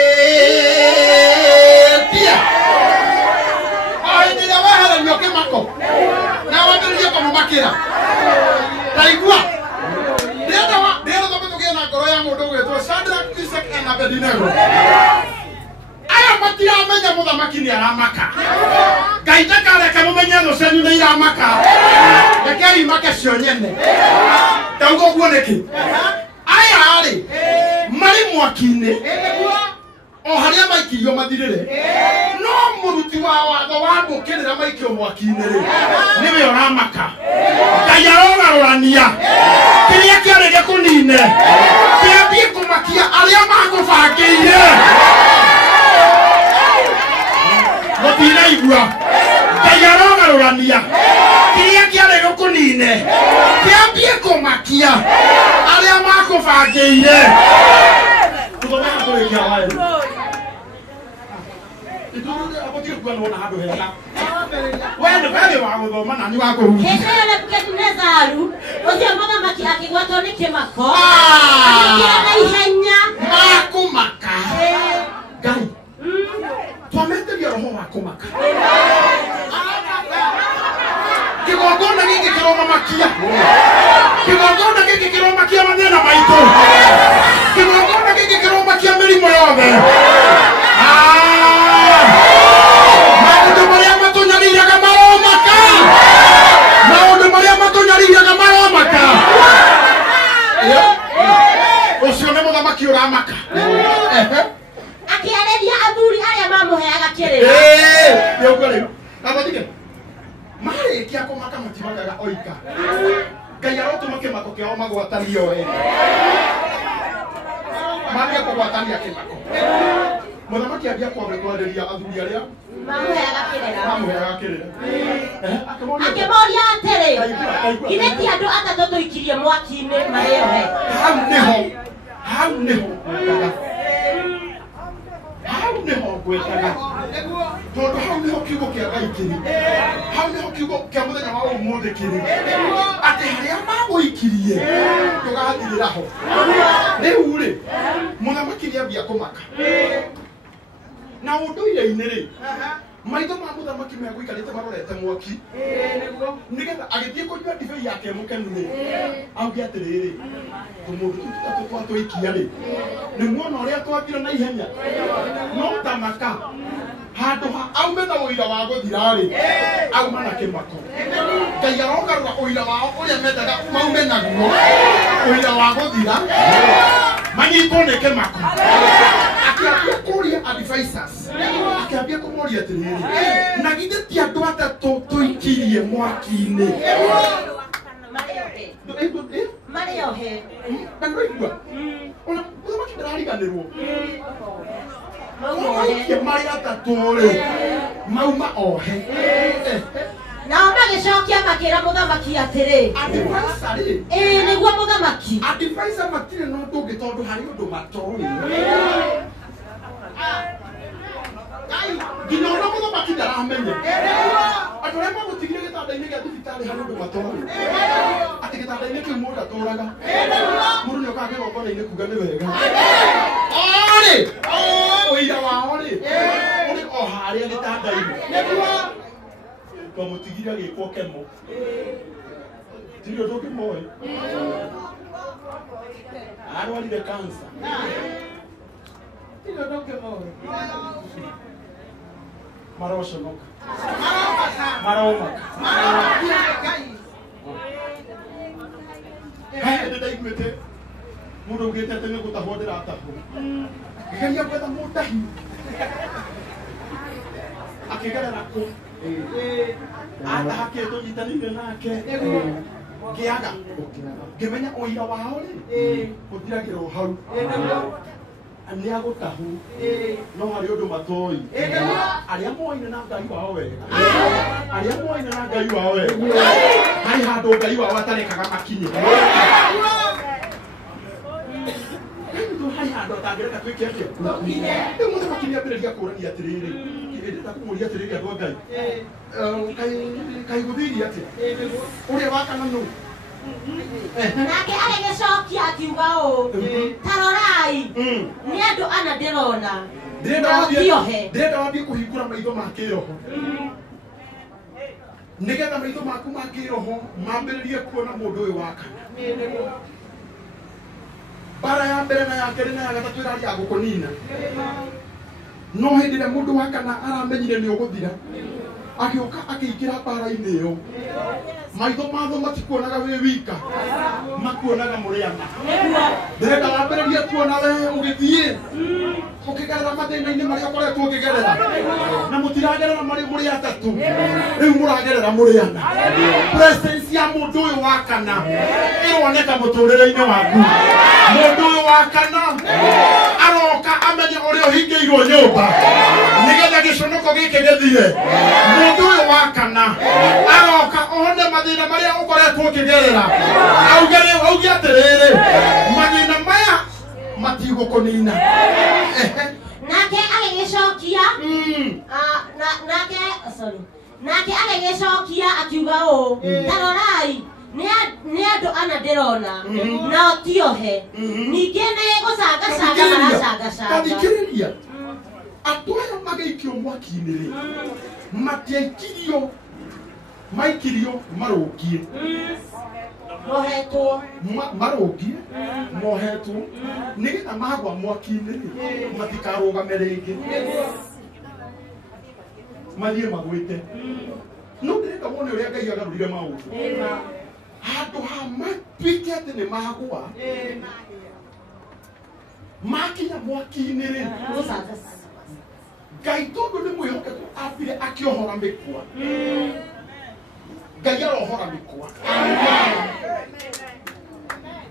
o hĩndĩ ĩrĩa wehererio kĩmako na wambĩrĩrie kũmũmakĩra ndaigua ndĩrenda thome tũgĩe na ngoro ya mũndũ ũgwĩtwo Shadrach, Meshach and Abednego aya matiramenya mũthamaki nĩ aramaka Ngai ndakareke mũmenye thũ cianyu nĩ iramaka rekei make cio nyene ndauga ũguo nĩkĩ aya rĩ marĩ mwaki-inĩ o harĩa maikirio mathirĩre no mũruti wa watho wa mũkĩrĩra maikio mwaki-inĩ rĩ nĩwe ũramaka Ngai arogarũrania kĩrĩa kĩarĩge kũnine kĩambie kũmakia arĩa magũbangĩire mũtinaigua Ngai arogarũrania kiria kiare gukunine kiambie kumakia aria makubangiire tuthome haturikia wae ituruge apotie kuona handu hega wende bali wa guthoma na ni wa kuhu Hĩndĩ ĩyo Nebukadinezaru ũcio mũthamaki akĩgwatwo nĩ kĩmako agĩkĩra na ihenya makumaka Ngai twameteria roho wa kumaka kigongona giki kiromamakia kigongona giki kiromakia mathĩna maitũ kigongona giki kiromakia mĩrimũ yothe maũndũ marĩa matũnyariraga maromaka maũndũ marĩa matũnyariraga maromaka ũcio nĩ mũthamaki ũramaka akĩarĩria athuri arĩa mamũheaga kĩrĩra rĩu abatige marĩkia kũmaka matibagaga oika Ngai arotũma kĩmako kĩao magwatanio we maria kũgwatania kĩmako mũthamaki ambia kwarĩria athuri arĩa mamũheaga kĩrĩra akĩmoria atĩrĩ githĩ ti andũ atatũ tũikirie mwaki-inĩ marĩohe hau nĩho ngwĩtaga tondũ hau nĩho kiugo kĩa Ngai kĩrĩ hau nĩho kiugo kĩa mũthenya wa ũmũthĩ kĩrĩ atĩ harĩa magũikirie tũgathirĩra ho rĩu rĩ mũthamaki nĩambia kũmaka na ũndũire-inĩ rĩ maitho ma mũthamaki megũikarĩte marorete mwaki nĩgetha agĩthiĩ kũnyua ndibei yake mũkenu rĩ auge atĩrĩrĩ tũmũndũ tũu tũtatũ twatũikia rĩ nĩmuona ũrĩa twambire na ihenya no tamaka handũ aume na ũira wa gũthira rĩ auma na kĩmako Ngai arogarũra ũira wao ũrĩa mendaga maume naguo ũira wa gũthira manyitwo nĩ kĩmako akĩambia kũria advisors akĩambia kũmoria atĩrĩrĩ na githĩ ti andũ atatũ tũikirie mwaki-inĩ marĩohe na nĩwaigua ona mũthamaki ndarariganĩrwo marĩ atatũ rĩ mauma ohe nao magĩcokia makĩra mũthamaki atĩrĩ nĩguo mũthamaki advisor matirĩ na ũndũ ũngĩ tondũ harĩ ũndũ matoĩ nginya ona mũthamaki ndaramenya andũ arĩa magũtigire gĩtanda-inĩ gĩa thibitarĩ harĩ ũndũ matoĩ atĩ gĩtanda-inĩ kĩu mũndũ atũraga mũndũ nĩ okaga kĩgongona-inĩ kuga nĩ wega orĩ ũira wao rĩ ũrĩ o harĩa gĩtanda-inĩ twamutigire agĩkwo kemo tiri ũndũ ũngĩ moĩ arwarire cancer tiri ũndũ ũngĩ moĩ maroconoka maromaka hĩndĩ ndaiguĩte mũndũ augĩte atĩ nĩ gũtahwo ndĩratahwo ngĩgeria gwetha mũndahi akĩgerera kũ atahake tũnyitanĩire nake ngĩaga ngĩmenya ũira wao rĩ ũthiragĩrwo hau nĩ agũtahwo no harĩ ũndũ matoĩ arĩa moine na Ngai wao wega arĩa moine na Ngai wao wega harĩ handũ Ngai wao atarekaga makinye harĩ handũ atangĩreka twĩke atĩa rĩu mũthamaki nĩambĩrĩria kũũrania atĩrĩrĩ ndĩrenda kũmũria atĩrĩrĩ andũ a Ngai kaĩ gũthiria atĩa ũrĩa wakana nũ nake agĩcokia akiuga ũũ ta rorai nĩ andũ ana ndĩrona ndĩrenda wambie kũhingũra maitho ma kĩroho nĩgetha maitho maku ma kĩroho mambĩrĩrie kuona mũndũ ũyũ wa kana bara ya mbere na ya kerĩ na ya gatatũ ĩrarĩ ya gũkũnina no hĩndĩ ĩrĩa mũndũ wa kana aramenyire nĩ ũgũthira agĩũka akĩingĩra bara-inĩ ĩyo maitho matho matikuonaga wĩ wika makuonaga mũrĩana ndĩrenda wambĩrĩrie kuona we ũgĩthiĩ ũkĩgerera mathĩna-inĩ marĩa ũkoretwo ũkĩgerera na mũtiragerera marĩ mũrĩ atatũ rĩu mũragerera mũrĩana presence ya mũndũ ũyũ wa kana ĩroneka mũtũrĩre-inĩ waku mũndũ ũyũ wa kana aroka amenye ũrĩa ũhingĩirwo nyũmba nĩgetha gĩconoko gĩkĩ gĩthire mũndũ ũyũ wa kana aroka one gukigerera auge atiriri mathina maya matigũkũnina. Nake agĩgĩcokia nake agĩgĩcokia akiuga ũũ, ta rorai nĩ andũ ana ndĩrona nao tiohe, ningĩ nĩ gũcangacanga maracangacanga. Thikĩrĩria, andũ aya magĩikio mwaki-inĩ matiaikirio, maikirio marũngie mohetwo marũngie mohetwo nĩgetha magwa mwaki-inĩ matikarũgame rĩngĩ mathiĩ magwĩte. No ndĩrenda wone ũrĩa Ngai agarũrire maũndũ handũ ha matuĩke atĩ nĩ magwa makinya mwaki-inĩ rĩ, Ngai tondũ nĩ mwĩhokeku ambire akĩohora mĩkwa. Ngai arohora mĩkwa.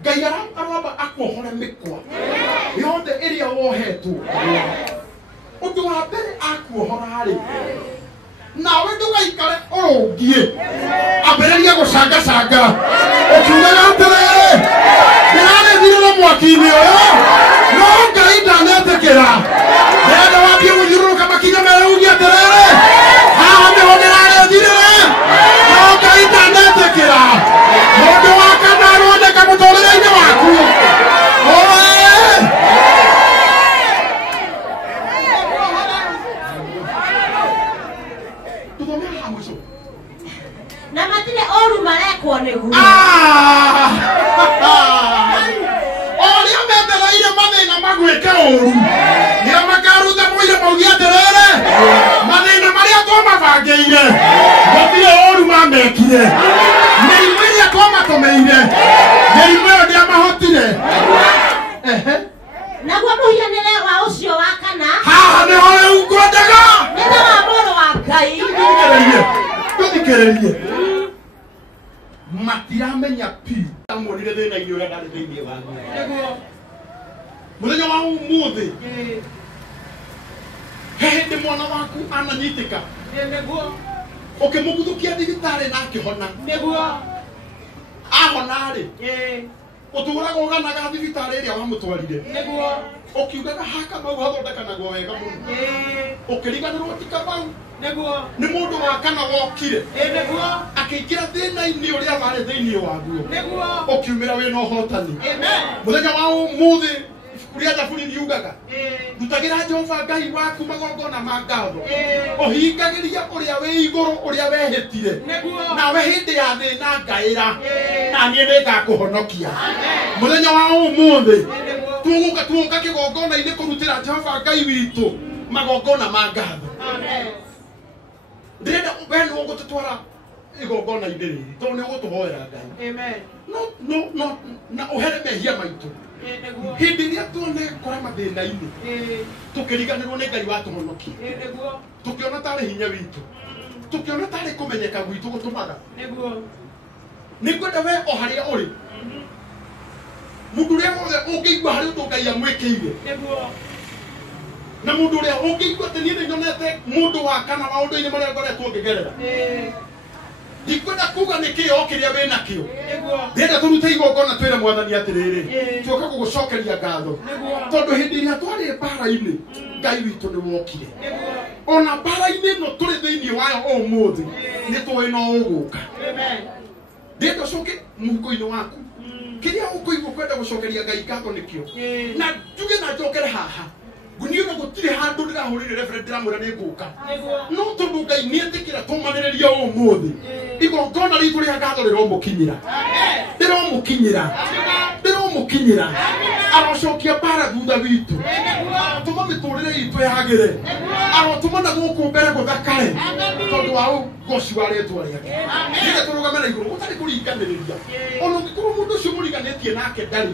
Ngai aramba akuohora mĩkwa yothe ĩrĩa wohetwo. Ũndũ wa mbere akuohora rĩ, nawe ndũgaikare ũrũngie ambĩrĩria gũcangacanga ũkiugaga atĩrĩrĩ ndĩrarethirĩra mwaki-inĩ ũyũ, no Ngai ndanetĩkĩra. Ndĩrenda wambie gũthiũrũrũka makinya merĩ uge atĩrĩrĩ haha nĩho ndĩrarethirĩra, no Ngai ndanetĩkĩra. Mũndũ wa kana aroneka mũtũrĩre-inĩ waku. na matirĩ ũru marekwo nĩguo. Ũrĩa metereire mathĩna magwĩke ũru nĩo makaruta mũira mauge atĩrĩrĩ mathĩna marĩa twamabangĩire gũtirĩ ũru mamekire. Mĩrimũ ĩrĩa twamatũmĩire mĩrimũ ĩyo ndĩamahotire. Naguo mũhianĩre wa ũcio wa kana Haha nĩho rĩu ngwendaga. nĩ ta wa mũrũ wa Ngai. Tũthikĩrĩrie matiramenya piu amuonire thĩna-inĩ ũrĩa ndarĩ thĩinĩ waguo. Mũthenya wa ũmũthĩ he hĩndĩ mwana waku ananyitĩka ũkĩmũguthũkia thibitarĩ na akĩhona. Ahona-rĩ ũtũũraga ũganaga thibitarĩ ĩrĩa wamũtwarire ũkiugaga haka mau hathondekanagwo wega mũno, ũkĩriganĩrwo ti Kamau nĩ mũndũ wa kana wokire akĩingĩra thĩna-inĩ ũrĩa warĩ thĩinĩ waguo ũkiumĩra wĩna ũhotani. Mũthenya wa ũmũthĩ uria thaburi riugaga rutagĩra Jehova Ngai waku magongona ma ngatho ũhingagĩria ũrĩa wĩ igũrũ ũrĩa wehĩtire nawe hĩndĩ ya thĩna ngaĩra na niĩ nĩngakũhonokia. Mũthenya wa ũmũthĩ tuoka kĩgongona-inĩ kũrutĩra Jehova Ngai witũ magongona ma ngatho. Ndĩrenda we nĩ ũgũtũtwara igongona-inĩ rĩrĩ tondũ nĩ ũgũtũhoera Ngai na ũhere mehia maitũ. Hĩndĩ ĩrĩa tuonekora mathĩna-inĩ tũkĩriganĩrwo nĩ Ngai watũhonokia, tũkĩona tarĩ hinya witũ, tũkĩona tarĩ kũmenyeka gwitũ gũtũmaga. Nĩngwenda we o harĩa ũrĩ mũndũ ũrĩa wothe ũngĩigua harĩ ũndũ Ngai amwĩkĩire na mũndũ ũrĩa ũngĩigua atĩ niĩ nĩnyonete mũndũ wa kana maũndũ-inĩ marĩa ngoretwo ngĩgerera, ndikwenda kuga nĩkĩo kĩrĩa wĩ nakĩo. Ndĩrenda tũrute igongona twĩre Mwathani atĩrĩrĩ tũoka gũgũcokeria ngatho tondũ hĩndĩ ĩrĩa twarĩ mbara-inĩ Ngai witũ nĩ wokire. Ona mbara-inĩ ĩno tũrĩ thĩinĩ wayo ũmũthĩ nĩ tũĩ no ũgũka. Ndĩrenda ũcoke mũhuko-inĩ waku kĩrĩa ũkũigua kwenda gũcokeria Ngai ngatho nĩkĩo, na njuge na njokere haha ngũniũra gũtirĩ handũ ndĩrahũrĩire reverend ndĩramwĩra nĩ ngũka, no tondũ Ngai nĩetĩkĩra tũmanĩrĩrie ũmũthĩ igongona ritũ rĩa ngatho rĩromũkinyĩra, rĩromũkinyĩra. Arocokia mbara thutha witũ, atũma mĩtũrĩre itũ yagĩre, arotũma na gũkũ mbere gũthakare tondũ wa ũgoci wa rĩtwa rĩake. Nĩgetha tũrũgame na igũrũ gũtarĩ kũringanĩrĩria. Ona ũngĩkorwo mũndũ ũcio mũriganĩtie nake ndarĩ,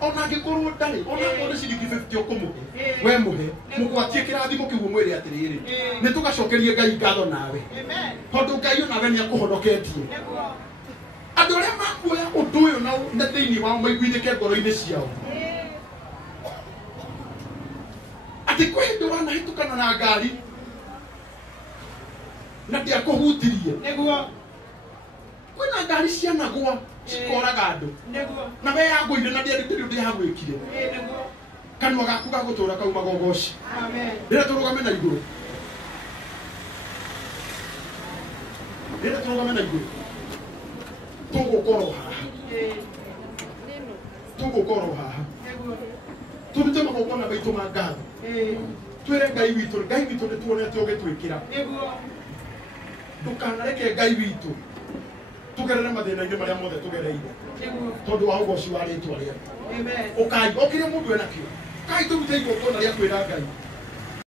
ona angĩkorwo ndarĩ, ona mũndũ ciringi 50 ũkũmũhe we mũhe mũgwatie kĩrathimo kĩu mwĩre atĩrĩrĩ nĩtũgacokerie Ngai ngatho nawe tondũ Ngai onawe nĩakũhonoketie. Andũ arĩa makuoya ũndũ ũyũ na thĩinĩ wao maiguithĩke ngoro-inĩ ciao atĩ kwĩ hĩndĩ wanahĩtũkana na ngari na ndĩakũhutirie. Kwĩna ngari cianagwa cikoraga andũ na we yagũire na ndĩarĩtĩrio ndĩyagwĩkire kanua gaku gagũtũra kauma gogoci rĩrĩa tũrũgame na igũrũ tũgũkorwo haha tũrute magongona maitũ ma ngatho twĩre Ngai witũ nĩtuonete ũgĩtwĩkĩra ndũkanareke Ngai witũ tugerere mathĩna-inĩ marĩa mothe tũgereire tondũ wa ũgoci wa rĩtwa rĩaku ũkai okire mũndũ ena kĩo kai tũrute igongona rĩa kwĩra Ngai